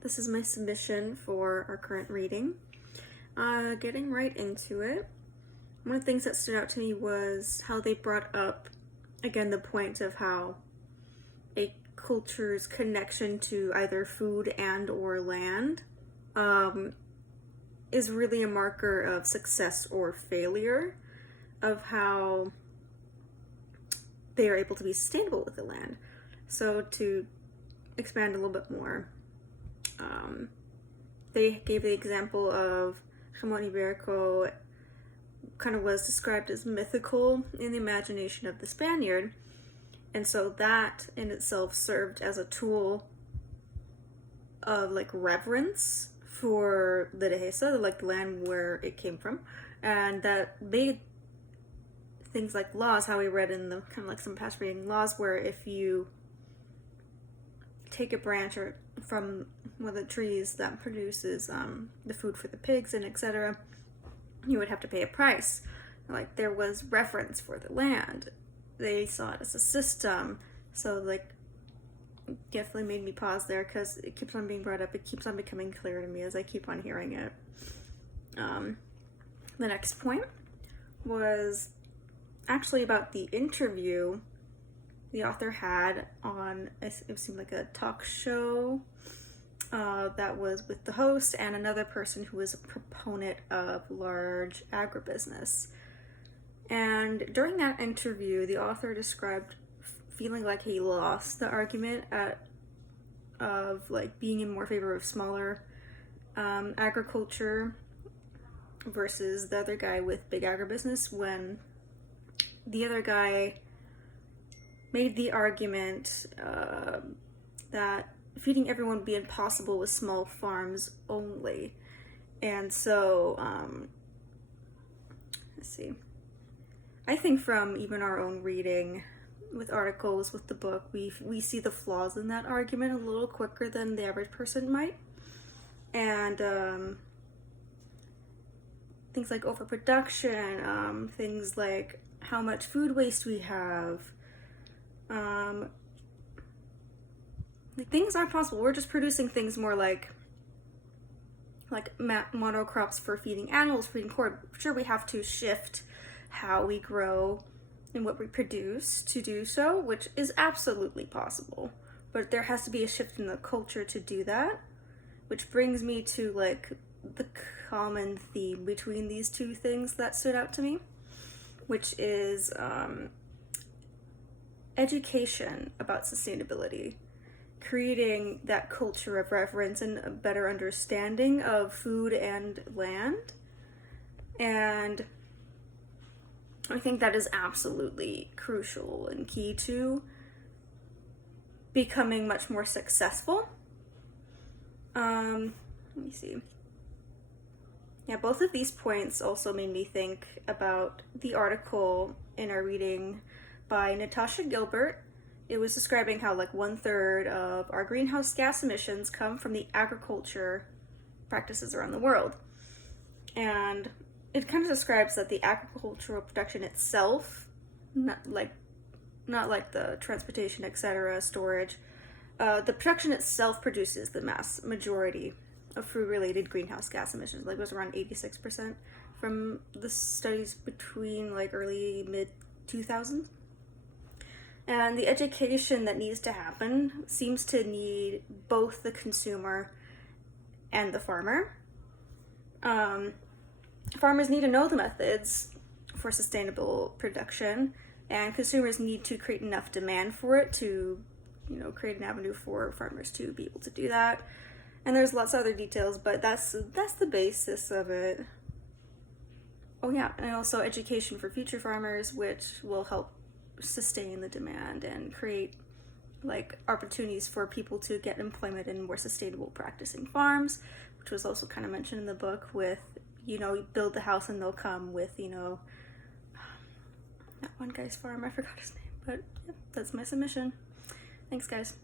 this is my submission for our current reading. Getting right into it, one of the things that stood out to me was how they brought up, again, the point of how a culture's connection to either food and or land is really a marker of success or failure, of how they are able to be sustainable with the land. So to expand a little bit more, they gave the example of Jamon Iberico kind of was described as mythical in the imagination of the Spaniard, and so that in itself served as a tool of like reverence for the Dehesa, like the land where it came from, and that made things like laws, how we read in the kind of like some past reading, laws where if you take a branch or from one of the trees that produces the food for the pigs and etc., you would have to pay a price. Like there was reverence for the land. They saw it as a system. So like definitely made me pause there because it keeps on being brought up. It keeps on becoming clear to me as I keep on hearing it. The next point was actually about the interview the author had on, it seemed like a talk show that was with the host and another person who was a proponent of large agribusiness. And during that interview, the author described feeling like he lost the argument of like being in more favor of smaller agriculture versus the other guy with big agribusiness, when the other guy made the argument that feeding everyone would be impossible with small farms only. And so, let's see. I think from even our own reading with articles, with the book, we see the flaws in that argument a little quicker than the average person might. And things like overproduction, things like how much food waste we have, things aren't possible. We're just producing things more like monocrops for feeding animals, feeding corn. Sure, we have to shift how we grow and what we produce to do so, which is absolutely possible. But there has to be a shift in the culture to do that, which brings me to like the common theme between these two things that stood out to me, which is education about sustainability, creating that culture of reverence and a better understanding of food and land. And I think that is absolutely crucial and key to becoming much more successful. Let me see. Yeah, both of these points also made me think about the article in our reading by Natasha Gilbert. It was describing how like 1/3 of our greenhouse gas emissions come from the agriculture practices around the world. And it kind of describes that the agricultural production itself, not like the transportation, etc., storage, the production itself produces the mass majority of food-related greenhouse gas emissions. Like it was around 86% from the studies between like early mid 2000s. And the education that needs to happen seems to need both the consumer and the farmer. Farmers need to know the methods for sustainable production, and consumers need to create enough demand for it to, create an avenue for farmers to be able to do that. And there's lots of other details, but that's the basis of it. Oh yeah, and also education for future farmers, which will help sustain the demand and create like opportunities for people to get employment in more sustainable practicing farms, which was also kind of mentioned in the book with, you build the house and they'll come with, that one guy's farm, I forgot his name, but yeah, that's my submission. Thanks guys.